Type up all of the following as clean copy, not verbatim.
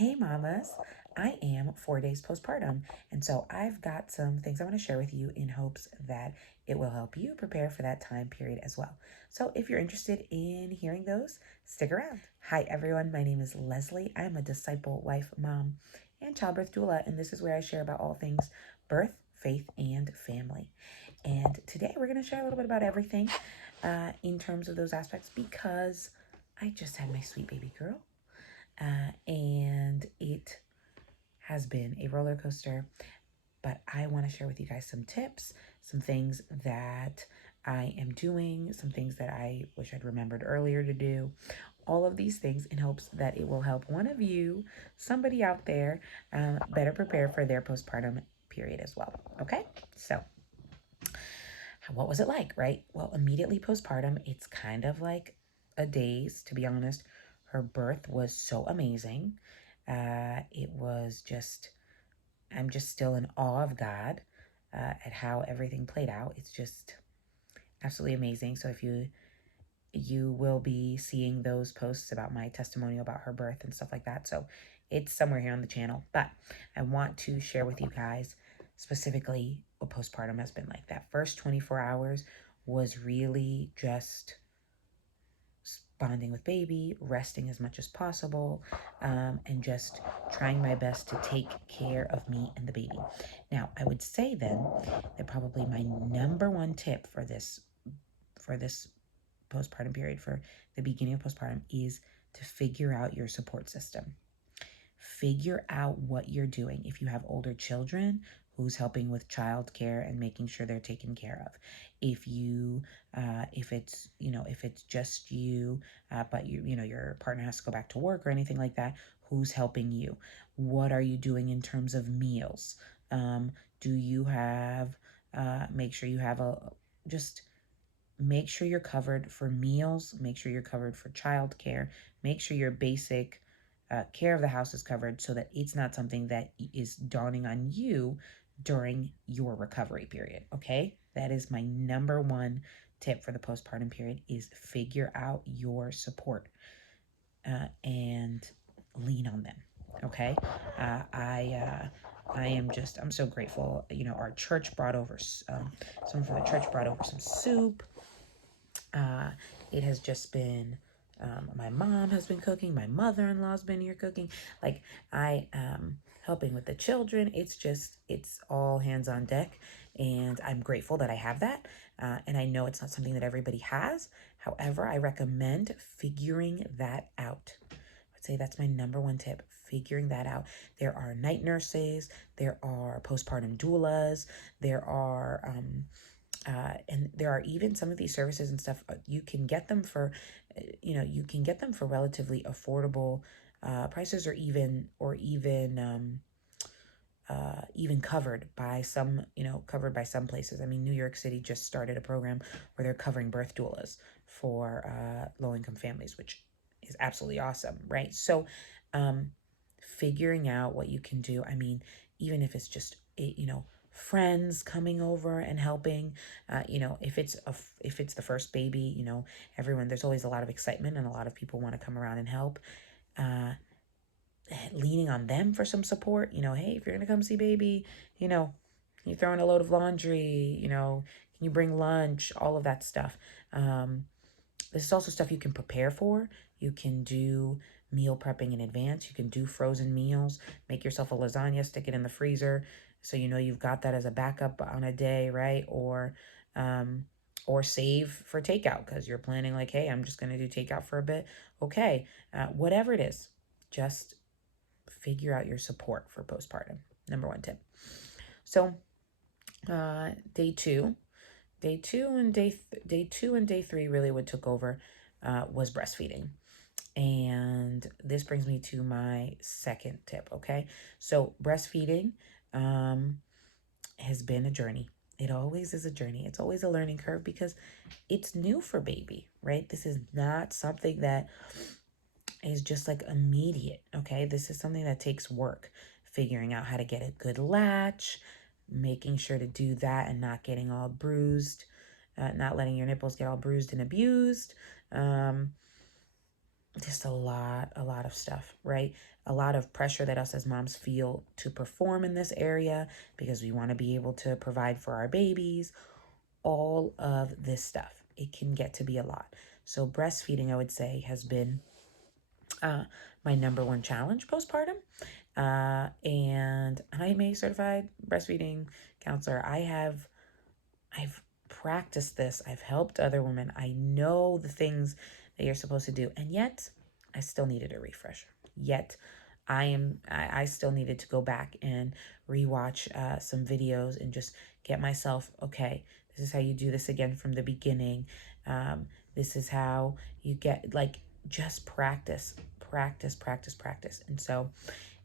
Hey mamas, I am 4 days postpartum, and so I've got some things I want to share with you in hopes that it will help you prepare for that time period as well. So if you're interested in hearing those, stick around. Hi everyone, my name is Leslie. I'm a disciple, wife, mom, and childbirth doula, and this is where I share about all things birth, faith, and family. And today we're going to share a little bit about everything in terms of those aspects because I just had my sweet baby girl. And it has been a roller coaster, but I want to share with you guys some tips, some things that I am doing, some things that I wish I'd remembered earlier to do, all of these things in hopes that it will help one of you, somebody out there, better prepare for their postpartum period as well. Okay, so what was it like, right? Well, immediately postpartum, it's kind of like a daze, to be honest. Her birth was so amazing. It was just, I'm just still in awe of God at how everything played out. It's just absolutely amazing. So if you will be seeing those posts about my testimonial about her birth and stuff like that. So it's somewhere here on the channel. But I want to share with you guys specifically what postpartum has been like. That first 24 hours was really just bonding with baby, resting as much as possible, and just trying my best to take care of me and the baby. Now, I would say then that probably my number one tip for this postpartum period, for the beginning of postpartum, is to figure out your support system. Figure out what you're doing. If you have older children, who's helping with childcare and making sure they're taken care of. If it's just you, but your partner has to go back to work or anything like that, who's helping you? What are you doing in terms of meals? Do you have, make sure you have make sure you're covered for meals, make sure you're covered for childcare, make sure your basic care of the house is covered so that it's not something that is dawning on you during your recovery period, okay? That is my number one tip for the postpartum period, is figure out your support and lean on them, okay? I'm so grateful. Our church brought over, someone from the church brought over some soup. It has just been, my mom has been cooking, my mother-in-law's been here cooking. Like, I am helping with the children. It's all hands on deck, and I'm grateful that I have that. And I know it's not something that everybody has. However, I recommend figuring that out. I'd say that's my number one tip, figuring that out. There are night nurses, there are postpartum doulas, there are, and there are even some of these services and stuff, you can get them for, relatively affordable prices, or even covered by some places. I mean, New York City just started a program where they're covering birth doulas for low-income families, which is absolutely awesome, right? So, figuring out what you can do. I mean, even if it's just, friends coming over and helping, if it's the first baby, there's always a lot of excitement and a lot of people want to come around and help. Leaning on them for some support, hey, if you're going to come see baby, can you throw in a load of laundry, can you bring lunch, all of that stuff. This is also stuff you can prepare for. You can do meal prepping in advance. You can do frozen meals. Make yourself a lasagna, stick it in the freezer, so you've got that as a backup on a day, right? Or save for takeout because you're planning, like, hey, I'm just going to do takeout for a bit. Okay, whatever it is, just figure out your support for postpartum. Number one tip. So, day two and day three, really what took over was breastfeeding. And this brings me to my second tip, okay? So breastfeeding has been a journey. It always is a journey. It's always a learning curve because it's new for baby, right? This is not something that is just like immediate, okay? This is something that takes work. Figuring out how to get a good latch, making sure to do that and not getting all bruised, not letting your nipples get all bruised and abused. just a lot of stuff, right? A lot of pressure that us as moms feel to perform in this area because we want to be able to provide for our babies, all of this stuff. It can get to be a lot. So breastfeeding, I would say, has been uh, my number one challenge postpartum. And I'm a certified breastfeeding counselor. I've practiced this. I've helped other women. I know the things that you're supposed to do. And yet I still needed a refresher. Yet I still needed to go back and rewatch some videos and just get myself, okay, this is how you do this again from the beginning. This is how you get, like, just practice, practice, practice, practice. And so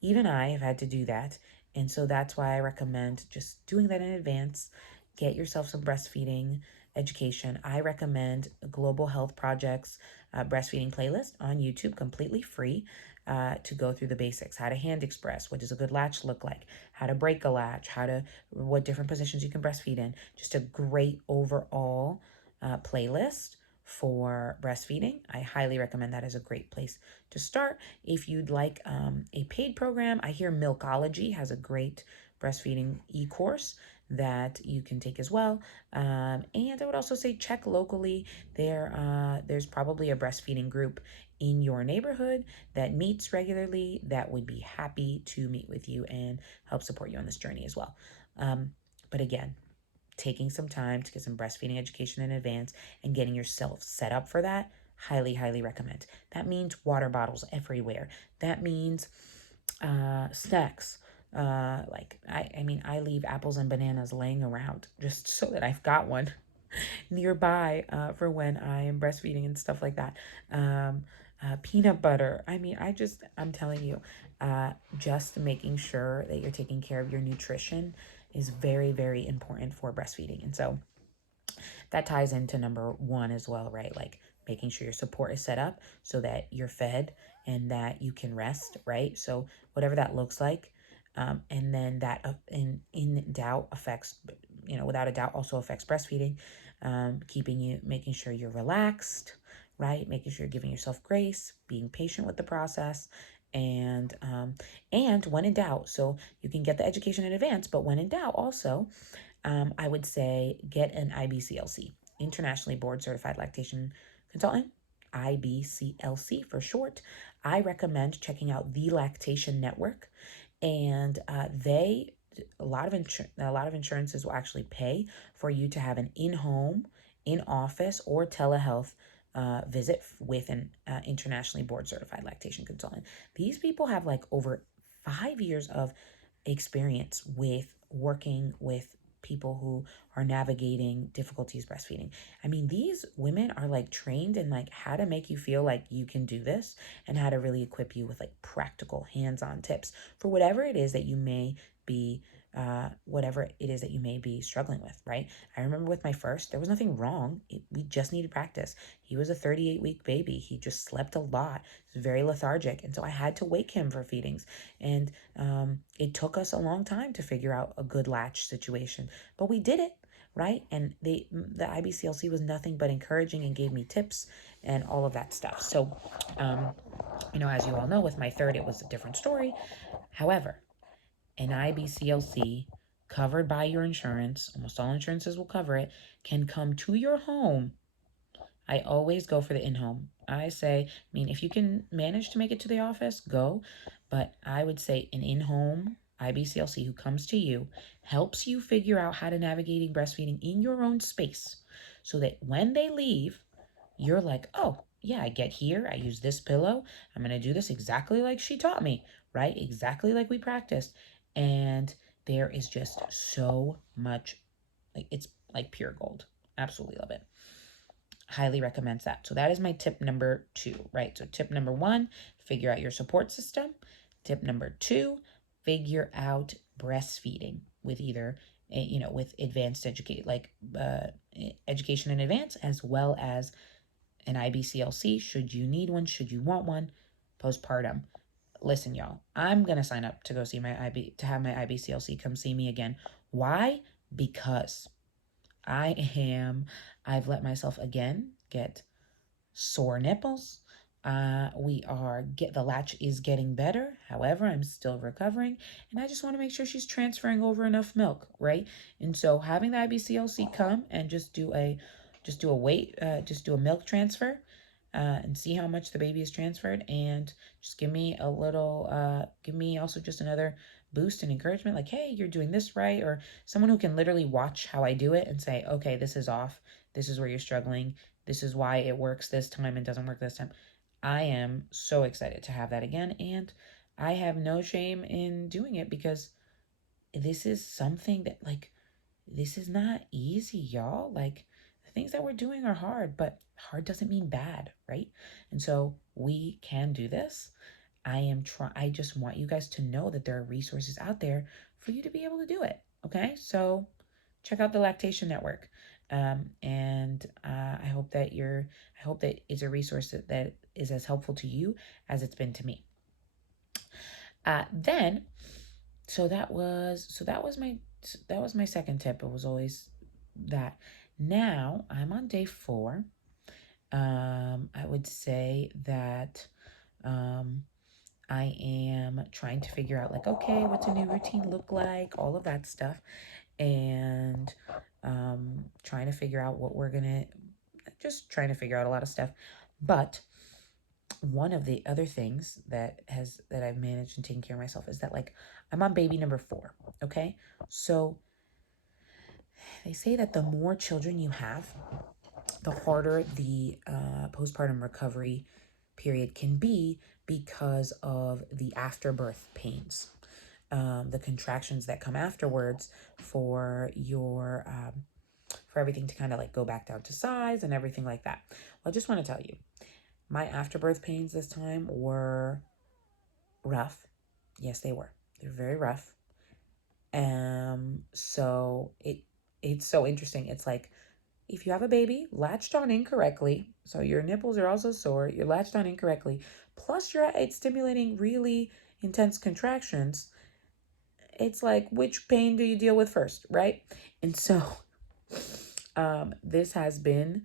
even I have had to do that. And so that's why I recommend just doing that in advance. Get yourself some breastfeeding education. I recommend Global Health Project's breastfeeding playlist on YouTube, completely free, to go through the basics: how to hand express, what does a good latch look like, how to break a latch, what different positions you can breastfeed in. Just a great overall playlist for breastfeeding. I highly recommend that as a great place to start. If you'd like a paid program, I hear Milkology has a great breastfeeding e-course that you can take as well. And I would also say check locally. There's probably a breastfeeding group in your neighborhood that meets regularly that would be happy to meet with you and help support you on this journey as well. But again, taking some time to get some breastfeeding education in advance and getting yourself set up for that, highly, highly recommend. That means water bottles everywhere. That means snacks. I leave apples and bananas laying around just so that I've got one nearby for when I am breastfeeding and stuff like that. Peanut butter. I'm telling you, just making sure that you're taking care of your nutrition is very, very important for breastfeeding. And so that ties into number one as well, right? Like making sure your support is set up so that you're fed and that you can rest, right? So whatever that looks like, and then that in doubt affects, without a doubt also affects breastfeeding. Making sure you're relaxed, right? Making sure you're giving yourself grace, being patient with the process, and when in doubt, so you can get the education in advance, but when in doubt also, I would say get an IBCLC, Internationally Board Certified Lactation Consultant, IBCLC for short. I recommend checking out the Lactation Network, and a lot of insurances will actually pay for you to have an in-home, in-office, or telehealth visit with an internationally board certified lactation consultant. These people have like over 5 years of experience with working with people who are navigating difficulties breastfeeding. I mean, these women are like trained in like how to make you feel like you can do this and how to really equip you with like practical hands-on tips for whatever it is that you may be struggling with, right? I remember with my first, there was nothing wrong. We just needed practice. He was a 38-week baby. He just slept a lot. He was very lethargic. And so I had to wake him for feedings. And it took us a long time to figure out a good latch situation, but we did it, right? And the IBCLC was nothing but encouraging and gave me tips and all of that stuff. So, as you all know, with my third, it was a different story. However, an IBCLC covered by your insurance, almost all insurances will cover it, can come to your home. I always go for the in-home. If you can manage to make it to the office, go. But I would say an in-home IBCLC who comes to you helps you figure out how to navigating breastfeeding in your own space so that when they leave, you're like, oh, yeah, I get here. I use this pillow. I'm going to do this exactly like she taught me, right? Exactly like we practiced. And there is just so much, like, it's like pure gold. Absolutely love it. Highly recommends that. So that is my tip number 2, right? So tip number 1, figure out your support system. Tip number 2, figure out breastfeeding with either, with advanced education in advance, as well as an IBCLC, should you need one, should you want one, postpartum. Listen, y'all, I'm going to sign up to go see to have my IBCLC come see me again. Why? Because I've let myself again get sore nipples. The latch is getting better. However, I'm still recovering, and I just want to make sure she's transferring over enough milk, right? And so having the IBCLC come and just do a weight, just do a milk transfer, and see how much the baby is transferred, and just give me also just another boost and encouragement, like, hey, you're doing this right, or someone who can literally watch how I do it and say, okay, this is off, this is where you're struggling, this is why it works this time and doesn't work this time. I am so excited to have that again, and I have no shame in doing it because this is something that, like, this is not easy, y'all. Like, the things that we're doing are hard, but hard doesn't mean bad, right? And so we can do this. I just want you guys to know that there are resources out there for you to be able to do it. Okay? So check out the Lactation Network. I hope that it's a resource that is as helpful to you as it's been to me. Then, that was my second tip. It was always that. Now I'm on day 4. I would say that I am trying to figure out, like, okay, what's a new routine look like, all of that stuff, and trying to figure out trying to figure out a lot of stuff. But one of the other things that I've managed in taking care of myself is that, like, I'm on baby number 4. Okay, so they say that the more children you have, the harder the postpartum recovery period can be because of the afterbirth pains, the contractions that come afterwards for for everything to kind of like go back down to size and everything like that. Well, I just want to tell you, my afterbirth pains this time were rough. Yes, they were. They're very rough. So it's so interesting. It's like, if you have a baby latched on incorrectly, so your nipples are also sore, you're latched on incorrectly, plus it's stimulating really intense contractions, it's like, which pain do you deal with first, right? And so this has been,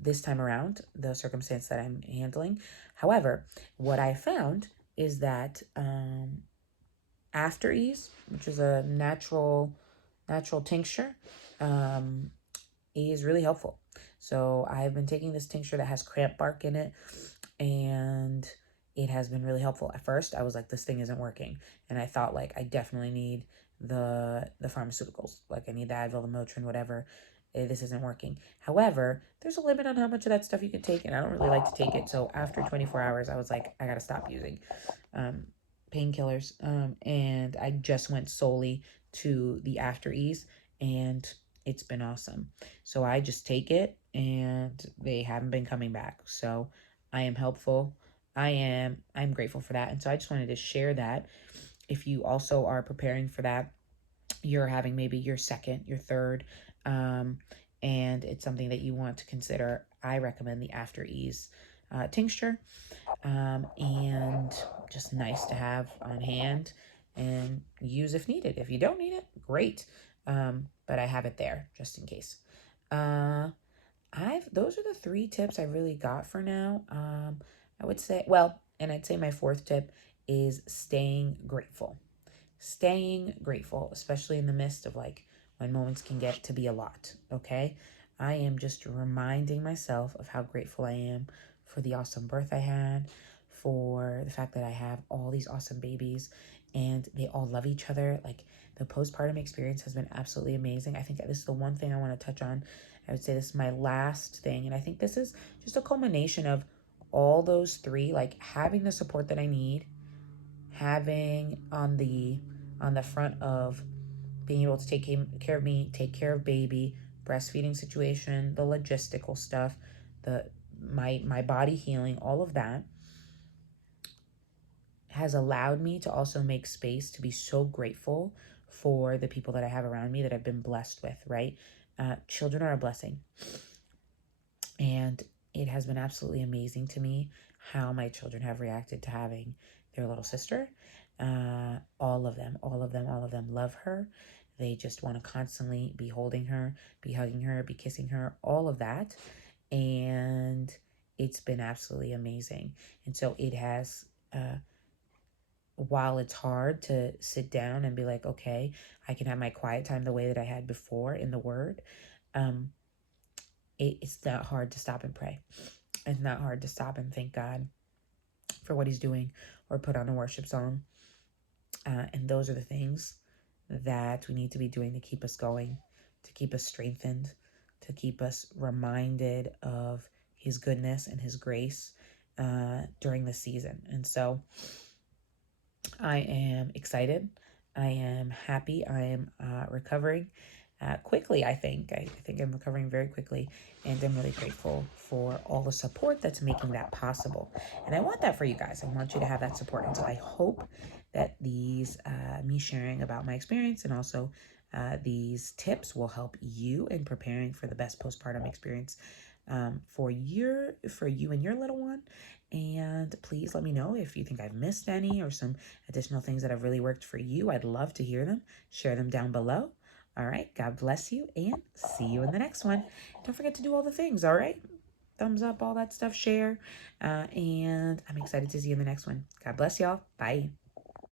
this time around, the circumstance that I'm handling. However, what I found is that After Ease, which is a natural tincture, is really helpful. So I've been taking this tincture that has cramp bark in it, and it has been really helpful. At first, I was like, this thing isn't working, and I thought, like, I definitely need the pharmaceuticals. Like, I need the Advil, the Motrin, whatever. This isn't working. However, there's a limit on how much of that stuff you can take, and I don't really like to take it. So after 24 hours, I was like, I gotta stop using painkillers. And I just went solely to the After Ease, and it's been awesome. So I just take it, and they haven't been coming back. So I am helpful. I'm grateful for that. And so I just wanted to share that. If you also are preparing for that, you're having maybe your second, your third, and it's something that you want to consider, I recommend the After Ease tincture, and just nice to have on hand and use if needed. If you don't need it, great. But I have it there just in case. Those are the 3 tips I really got for now. I would say, well, and I'd say my 4th tip is staying grateful. Staying grateful, especially in the midst of, like, when moments can get to be a lot, okay? I am just reminding myself of how grateful I am for the awesome birth I had, for the fact that I have all these awesome babies, and they all love each other. Like, the postpartum experience has been absolutely amazing. I think this is the one thing I want to touch on. I would say this is my last thing, and I think this is just a culmination of all those 3, like, having the support that I need, having on the front of being able to take care of me, take care of baby, breastfeeding situation, the logistical stuff, my body healing, all of that has allowed me to also make space to be so grateful for the people that I have around me that I've been blessed with, right? Children are a blessing. And it has been absolutely amazing to me how my children have reacted to having their little sister. All of them love her. They just want to constantly be holding her, be hugging her, be kissing her, all of that. And it's been absolutely amazing. And so it has, while it's hard to sit down and be like, okay, I can have my quiet time the way that I had before in the Word, it's not hard to stop and pray. It's not hard to stop and thank God for what He's doing, or put on a worship song. And those are the things that we need to be doing to keep us going, to keep us strengthened, to keep us reminded of His goodness and His grace during the season. And so I am excited. I am happy. I am recovering quickly, I think. I think I'm recovering very quickly, and I'm really grateful for all the support that's making that possible. And I want that for you guys. I want you to have that support. And so I hope that these, me sharing about my experience, and also these tips will help you in preparing for the best postpartum experience for you and your little one. And please let me know if you think I've missed any, or some additional things that have really worked for you. I'd love to hear them. Share them down below. All right. God bless you, and see you in the next one. Don't forget to do all the things. All right. Thumbs up, all that stuff, share. And I'm excited to see you in the next one. God bless y'all. Bye.